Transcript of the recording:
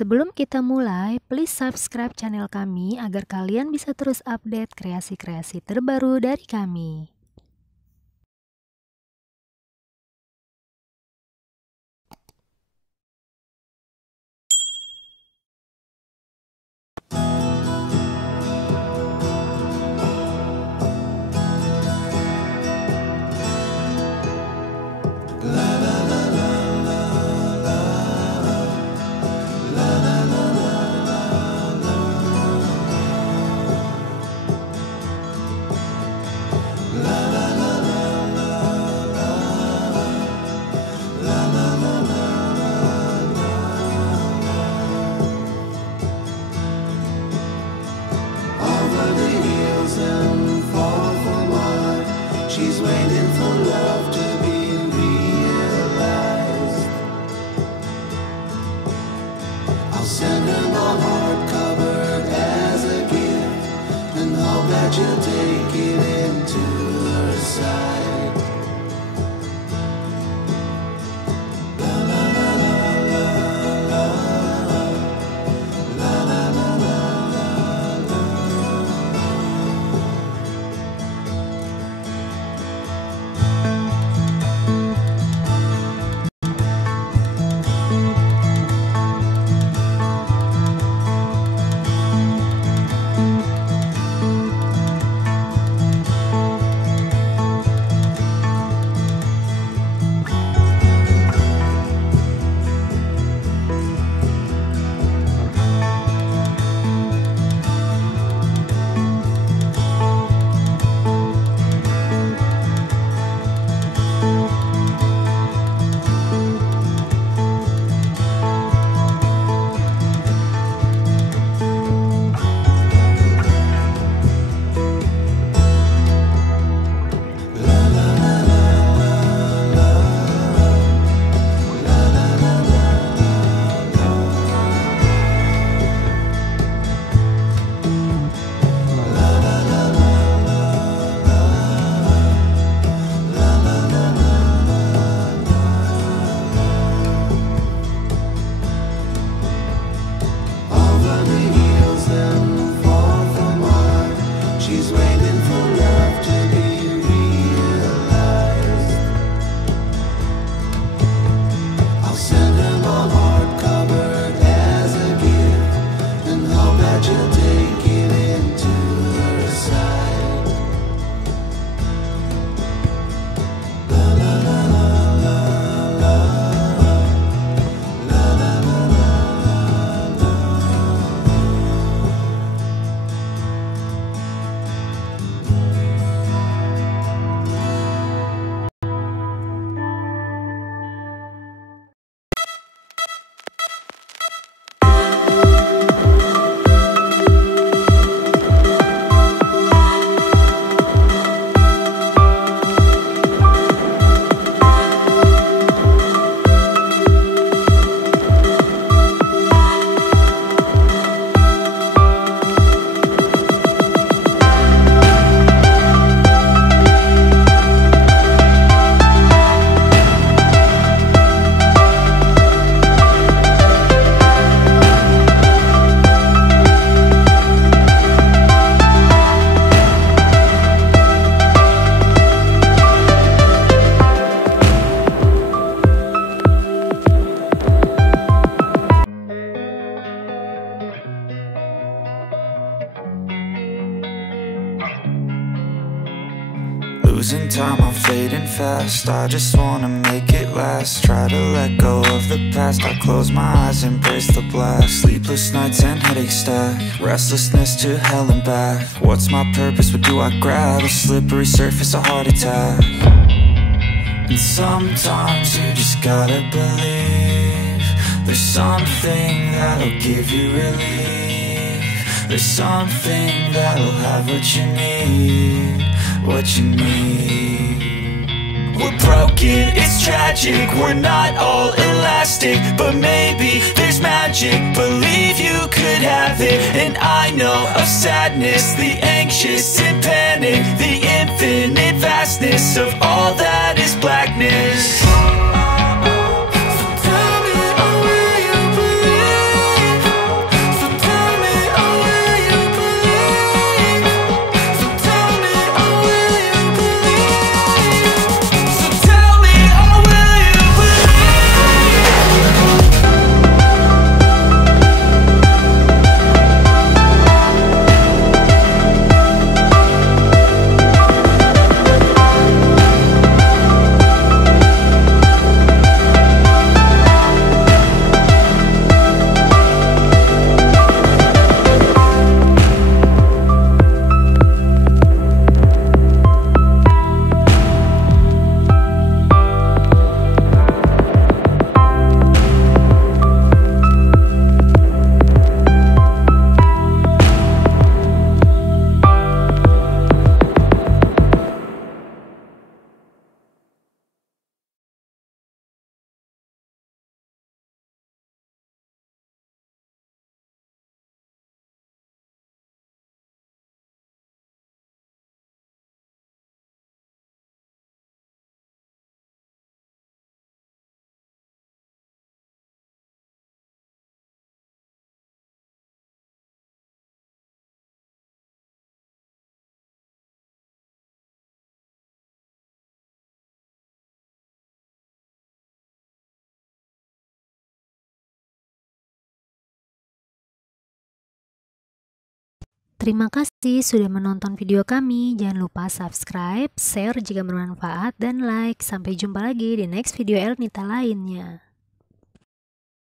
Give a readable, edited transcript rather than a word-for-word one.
Sebelum kita mulai, please subscribe channel kami agar kalian bisa terus update kreasi-kreasi terbaru dari kami. She's waiting for love to be realized. I'll send her my heart covered as a gift, and hope that you'll take it into her side. La la la la la la la la la la. She's waiting for love to be realized. I'll send her my heart covered as a gift, and hope that you'll take it into her side. La la la la la la la la la la. Losing time, I'm fading fast. I just wanna make it last. Try to let go of the past. I close my eyes, embrace the blast. Sleepless nights and headaches stack. Restlessness to hell and back. What's my purpose? What do I grab? A slippery surface, a heart attack. And sometimes you just gotta believe there's something that'll give you relief. There's something that'll have what you need, what you need. We're broken, it's tragic, we're not all elastic, but maybe there's magic, believe you could have it. And I know of sadness, the anxious and panic, the infinite vastness of all that is blackness. So tell me, oh, will you believe Terima kasih sudah menonton video kami. Jangan lupa subscribe, share jika bermanfaat, dan like. Sampai jumpa lagi di next video Elnita lainnya.